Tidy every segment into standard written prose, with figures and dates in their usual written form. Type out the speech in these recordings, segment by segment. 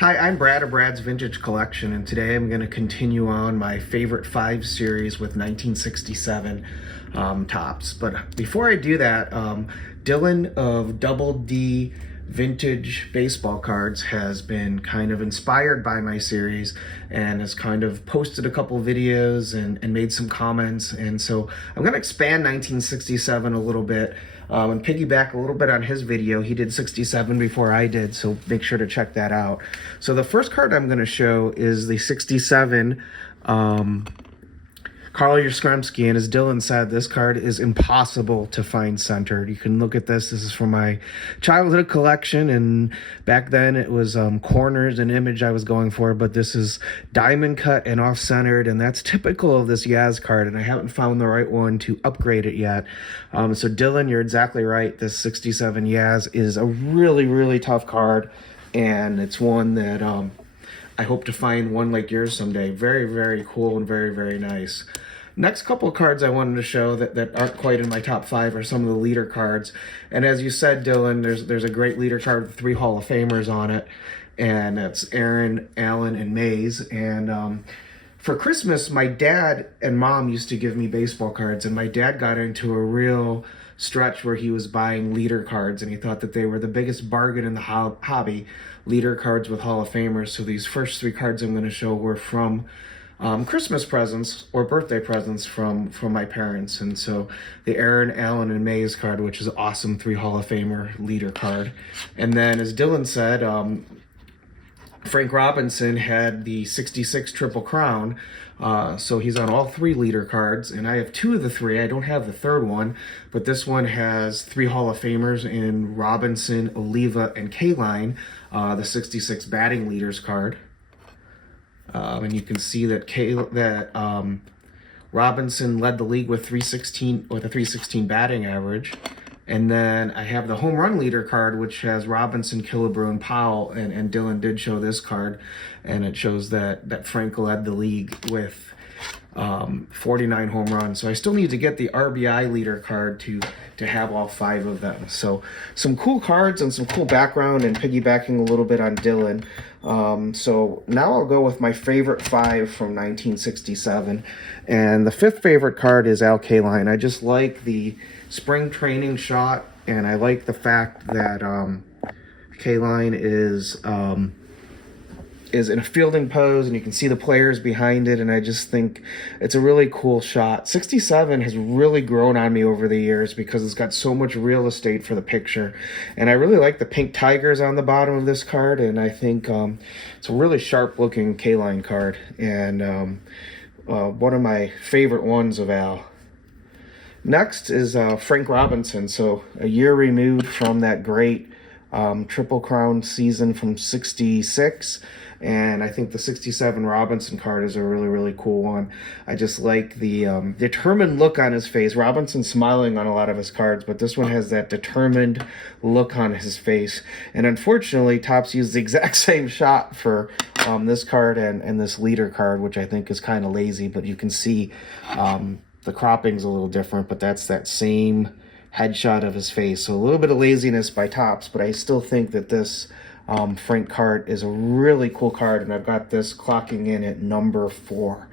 Hi, I'm Brad of Brad's Vintage Collection, and today I'm going to continue on my favorite 5 series with 1967 tops. But before I do that, Dylan of Double D Vintage Baseball Cards has been kind of inspired by my series and has kind of posted a couple videos and made some comments. And so I'm going to expand 1967 a little bit and piggyback a little bit on his video. He did 67 before I did, so make sure to check that out. So the first card I'm going to show is the 67 Carl Yastrzemski, and as Dylan said, this card is impossible to find centered. You can look at this. This is from my childhood collection, and back then it was corners and image I was going for, but this is diamond cut and off-centered, and that's typical of this Yaz card, and I haven't found the right one to upgrade it yet. So Dylan, you're exactly right. This 67 Yaz is a really, really tough card, and it's one that I hope to find one like yours someday. Very, very cool and very, very nice. Next couple of cards I wanted to show that aren't quite in my top 5 are some of the leader cards. And as you said, Dylan, there's a great leader card with 3 Hall of Famers on it. And that's Aaron, Allen, and Mays. And for Christmas, my dad and mom used to give me baseball cards. And my dad got into a real stretch where he was buying leader cards. And he thought that they were the biggest bargain in the hobby, leader cards with Hall of Famers. So these first 3 cards I'm going to show were from Christmas presents or birthday presents from my parents. And so the Aaron, Allen, and Mays card, which is an awesome 3 Hall of Famer leader card. And then, as Dylan said, Frank Robinson had the 66 Triple Crown, so he's on all 3 leader cards, and I have 2 of the 3. I don't have the third one, but this one has 3 Hall of Famers in Robinson, Oliva, and Kaline, the 66 batting leaders card. And you can see that Robinson led the league with a 316 batting average. And then I have the home run leader card, which has Robinson, Killebrew, Powell, and Dylan did show this card, and it shows that Frank led the league with 49 home runs. So I still need to get the RBI leader card to have all 5 of them. So some cool cards and some cool background and piggybacking a little bit on Dylan. So now I'll go with my favorite 5 from 1967. And the 5th favorite card is Al Kaline. I just like the spring training shot, and I like the fact that Kaline is in a fielding pose, and you can see the players behind it, and I just think it's a really cool shot. 67 has really grown on me over the years because it's got so much real estate for the picture, and I really like the pink tigers on the bottom of this card, and I think it's a really sharp looking Kaline card, and one of my favorite ones of Al. Next is Frank Robinson, so a year removed from that great Triple Crown season from 66, and I think the 67 Robinson card is a really, really cool one. I just like the determined look on his face. Robinson's smiling on a lot of his cards, but this one has that determined look on his face. And unfortunately, Topps used the exact same shot for this card and this leader card, which I think is kind of lazy, but you can see the cropping's a little different, but that's that same headshot of his face. So a little bit of laziness by Topps, but I still think that this Frank card is a really cool card, and I've got this clocking in at number 4.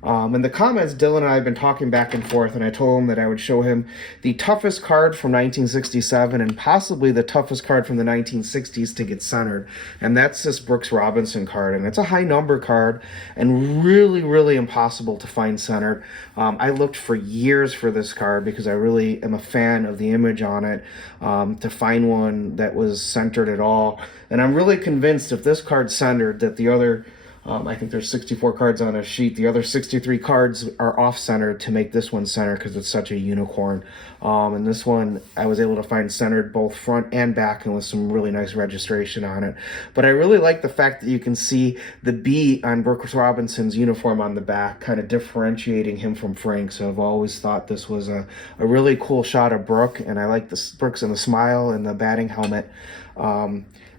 In the comments, Dylan and I have been talking back and forth, and I told him that I would show him the toughest card from 1967 and possibly the toughest card from the 1960s to get centered, and that's this Brooks Robinson card, and it's a high number card and really, really impossible to find centered. I looked for years for this card because I really am a fan of the image on it, to find one that was centered at all, and I'm really convinced if this card's centered that the other I think there's 64 cards on a sheet. The other 63 cards are off-centered to make this one center because it's such a unicorn. And this one I was able to find centered both front and back and with some really nice registration on it. But I really like the fact that you can see the B on Brooks Robinson's uniform on the back, kind of differentiating him from Frank. So I've always thought this was a really cool shot of Brooks, and I like the Brooks and the smile and the batting helmet.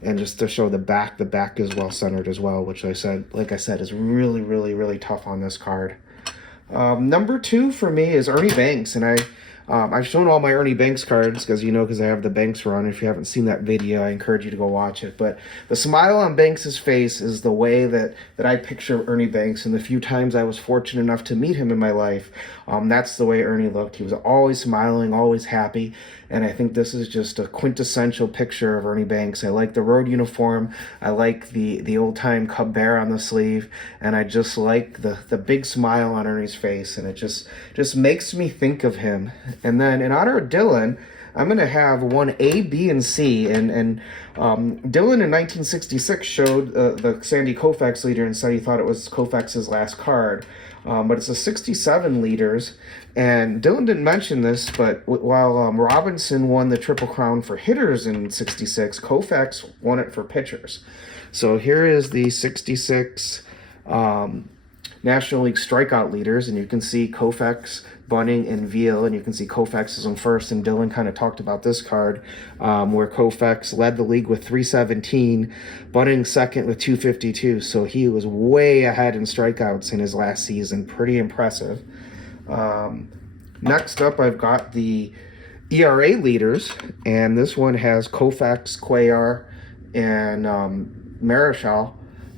And just to show the back is well centered as well, which like I said, is really, really, really tough on this card. Number 2 for me is Ernie Banks, and I've shown all my Ernie Banks cards because I have the Banks run. If you haven't seen that video, I encourage you to go watch it. But the smile on Banks's face is the way that I picture Ernie Banks. And the few times I was fortunate enough to meet him in my life, that's the way Ernie looked. He was always smiling, always happy. And I think this is just a quintessential picture of Ernie Banks. I like the road uniform. I like the old-time Cub Bear on the sleeve. And I just like the big smile on Ernie's face. And it just makes me think of him. And then in honor of Dylan, I'm going to have one A, B, and C. And Dylan in 1966 showed the Sandy Koufax leader and said he thought it was Koufax's last card. But it's a 67 liters. And Dylan didn't mention this, but while Robinson won the Triple Crown for hitters in 66, Koufax won it for pitchers. So here is the 66 National League strikeout leaders, and you can see Koufax, Bunning, and Veal, and you can see Koufax is on first, and Dylan kind of talked about this card, where Koufax led the league with 317, Bunning second with 252, so he was way ahead in strikeouts in his last season. Pretty impressive. Next up, I've got the ERA leaders, and this one has Koufax, Cuellar, and Marichal.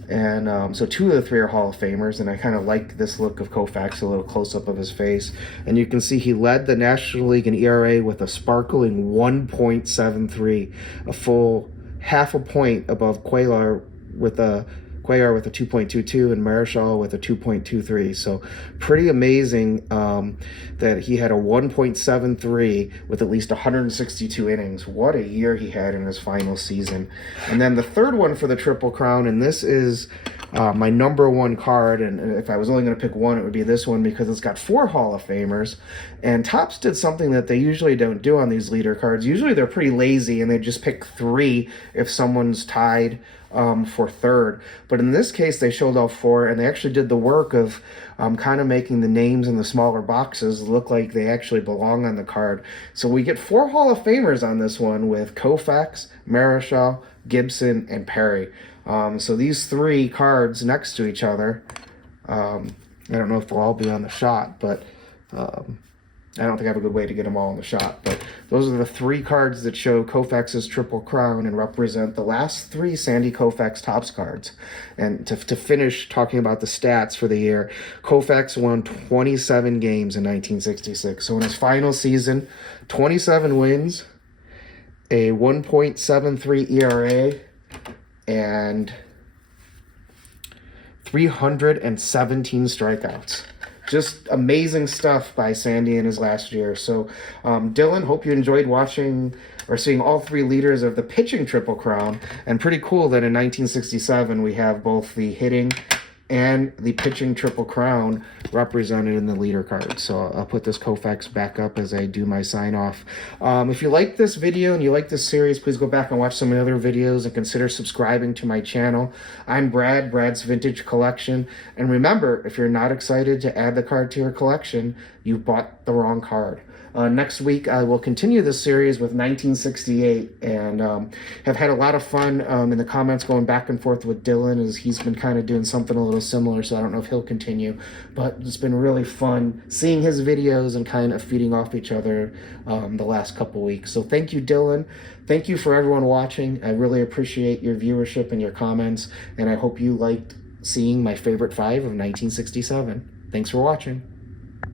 And so two of the three are Hall of Famers, and I kind of like this look of Koufax, a little close-up of his face. And you can see he led the National League in ERA with a sparkling 1.73, a full half a point above Cuellar with a 2.22 and Marichal with a 2.23. So pretty amazing that he had a 1.73 with at least 162 innings. What a year he had in his final season. And then the third one for the Triple Crown, and this is my number one card, and if I was only going to pick one, it would be this one because it's got 4 Hall of Famers. And Topps did something that they usually don't do on these leader cards. Usually they're pretty lazy and they just pick 3 if someone's tied for third. But in this case, they showed all 4, and they actually did the work of kind of making the names in the smaller boxes look like they actually belong on the card. So we get 4 Hall of Famers on this one with Koufax, Marichal, Gibson, and Perry. So these 3 cards next to each other, I don't know if they'll all be on the shot, but I don't think I have a good way to get them all in the shot, but those are the 3 cards that show Koufax's Triple Crown and represent the last 3 Sandy Koufax Topps cards. And to finish talking about the stats for the year, Koufax won 27 games in 1966. So in his final season, 27 wins, a 1.73 ERA, and 317 strikeouts. Just amazing stuff by Sandy in his last year. So, Dylan, hope you enjoyed watching or seeing all 3 leaders of the pitching Triple Crown. And pretty cool that in 1967 we have both the hitting and the pitching Triple Crown represented in the leader card. So I'll put this Koufax back up as I do my sign off. If you like this video and you like this series, please go back and watch some of the other videos and consider subscribing to my channel. I'm Brad's Vintage Collection. And remember, if you're not excited to add the card to your collection, you bought the wrong card. Next week, I will continue this series with 1968, and have had a lot of fun in the comments going back and forth with Dylan, as he's been kind of doing something a little similar, so I don't know if he'll continue, but it's been really fun seeing his videos and kind of feeding off each other the last couple weeks. So thank you, Dylan. Thank you for everyone watching. I really appreciate your viewership and your comments, and I hope you liked seeing my favorite 5 of 1967. Thanks for watching.